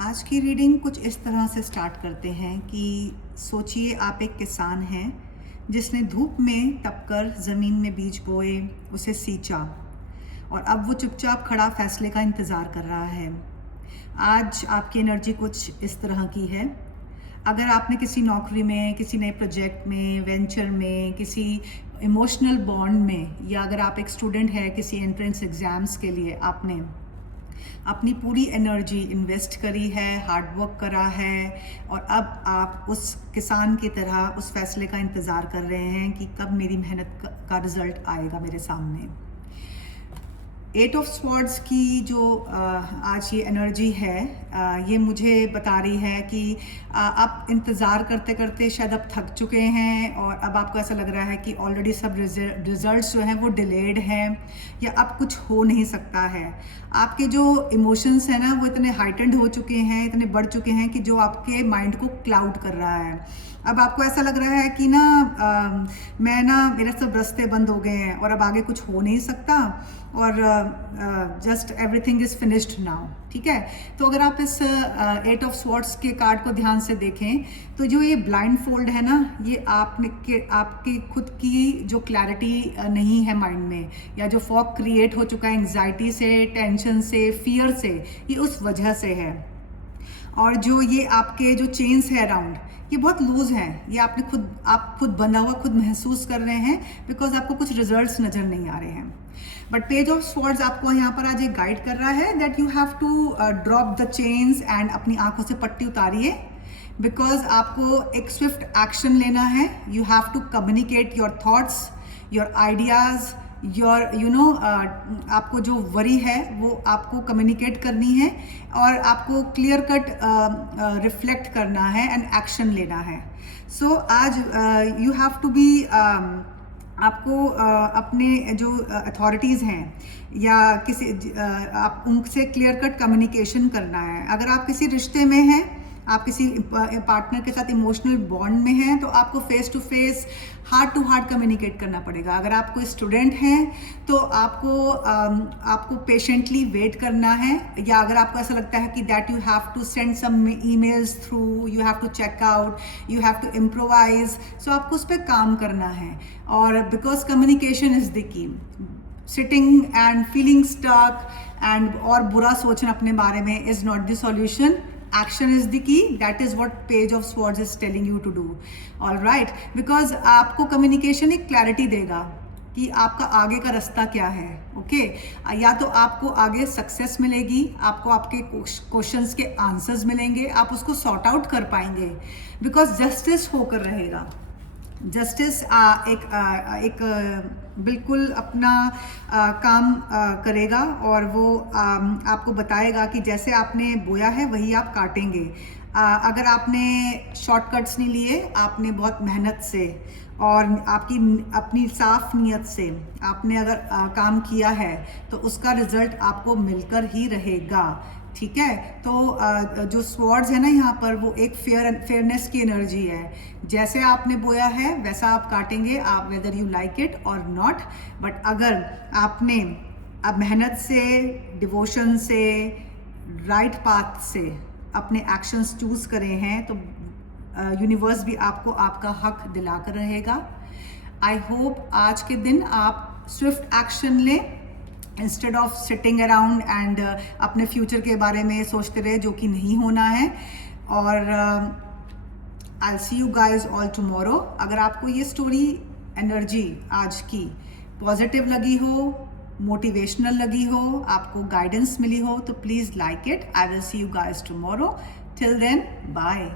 आज की रीडिंग कुछ इस तरह से स्टार्ट करते हैं कि सोचिए आप एक किसान हैं जिसने धूप में तपकर ज़मीन में बीज बोए, उसे सींचा और अब वो चुपचाप खड़ा फैसले का इंतज़ार कर रहा है। आज आपकी एनर्जी कुछ इस तरह की है। अगर आपने किसी नौकरी में, किसी नए प्रोजेक्ट में, वेंचर में, किसी इमोशनल बॉन्ड में, या अगर आप एक स्टूडेंट हैं किसी एंट्रेंस एग्ज़ाम्स के लिए, आपने अपनी पूरी एनर्जी इन्वेस्ट करी है, हार्ड वर्क करा है और अब आप उस किसान की तरह उस फैसले का इंतज़ार कर रहे हैं कि कब मेरी मेहनत का रिज़ल्ट आएगा मेरे सामने। 8 ऑफ स्वॉर्ड्स की जो आज ये एनर्जी है, ये मुझे बता रही है कि आप इंतज़ार करते करते शायद अब थक चुके हैं और अब आपको ऐसा लग रहा है कि ऑलरेडी सब रिजल्ट्स जो हैं वो डिलेड हैं या अब कुछ हो नहीं सकता है। आपके जो इमोशंस हैं ना वो इतने हाइटेंड हो चुके हैं, इतने बढ़ चुके हैं कि जो आपके माइंड को क्लाउड कर रहा है। अब आपको ऐसा लग रहा है कि मेरे सब रास्ते बंद हो गए हैं और अब आगे कुछ हो नहीं सकता और just everything is finished now. ठीक है, तो अगर आप इस 8 ऑफ स्वॉर्ड्स के कार्ड को ध्यान से देखें तो जो ये ब्लाइंड फोल्ड है ना, ये आपकी खुद की जो क्लैरिटी नहीं है माइंड में, या जो फॉग क्रिएट हो चुका है एंग्जाइटी से, टेंशन से, फियर से, ये उस वजह से है। और जो ये आपके जो चेन्स है अराउंड, ये बहुत लूज हैं। ये आप खुद बंधा हुआ खुद महसूस कर रहे हैं बिकॉज आपको कुछ रिजल्ट्स नज़र नहीं आ रहे हैं। बट पेज ऑफ स्वॉर्ड्स आपको यहाँ पर आज एक गाइड कर रहा है that you have to drop the chains and अपनी आंखों से पट्टी उतारिए, बिकॉज आपको एक स्विफ्ट एक्शन लेना है। You have to communicate your thoughts, your ideas, आपको जो वरी है वो आपको कम्युनिकेट करनी है और आपको क्लियर कट रिफ्लेक्ट करना है एंड एक्शन लेना है। सो आज यू हैव टू बी, आपको अपने जो अथॉरिटीज़ हैं या आप उनसे क्लियर कट कम्युनिकेशन करना है। अगर आप किसी रिश्ते में हैं, आप किसी पार्टनर के साथ इमोशनल बॉन्ड में हैं, तो आपको face to face, heart to heart communicate करना पड़ेगा। अगर आप कोई स्टूडेंट हैं तो आपको पेशेंटली वेट करना है, या अगर आपको ऐसा लगता है कि that you have to send some emails through, you have to check out, you have to improvise, so आपको उस पर काम करना है। और because communication is the key. Sitting and feeling stuck and और बुरा सोचना अपने बारे में is not the solution. Action is the key. That is what Page of Swords is telling you to do. All right, because आपको communication एक clarity देगा कि आपका आगे का रास्ता क्या है। ओके, या तो आपको आगे सक्सेस मिलेगी, आपको आपके क्वेश्चंस के आंसर्स मिलेंगे, आप उसको सॉर्ट आउट कर पाएंगे, बिकॉज जस्टिस होकर रहेगा। जस्टिस एक बिल्कुल अपना काम करेगा और वो आपको बताएगा कि जैसे आपने बोया है वही आप काटेंगे। अगर आपने शॉर्टकट्स नहीं लिए, आपने बहुत मेहनत से और अपनी साफ नीयत से आपने अगर काम किया है तो उसका रिजल्ट आपको मिलकर ही रहेगा। ठीक है, तो जो स्वॉर्ड्स है ना यहाँ पर, वो एक फेयरनेस की एनर्जी है। जैसे आपने बोया है वैसा आप काटेंगे, आप वेदर यू लाइक इट और नॉट। बट अगर आपने अब मेहनत से, डिवोशन से, राइट पाथ से अपने एक्शंस चूज़ करे हैं तो यूनिवर्स भी आपको आपका हक दिलाकर रहेगा। आई होप आज के दिन आप स्विफ्ट एक्शन लें instead of sitting around and अपने फ्यूचर के बारे में सोचते रहे जो कि नहीं होना है। और आई will see you guys all tomorrow. अगर आपको ये स्टोरी एनर्जी आज की पॉजिटिव लगी हो, मोटिवेशनल लगी हो, आपको गाइडेंस मिली हो, तो please like it. I will see you guys tomorrow. Till then, bye.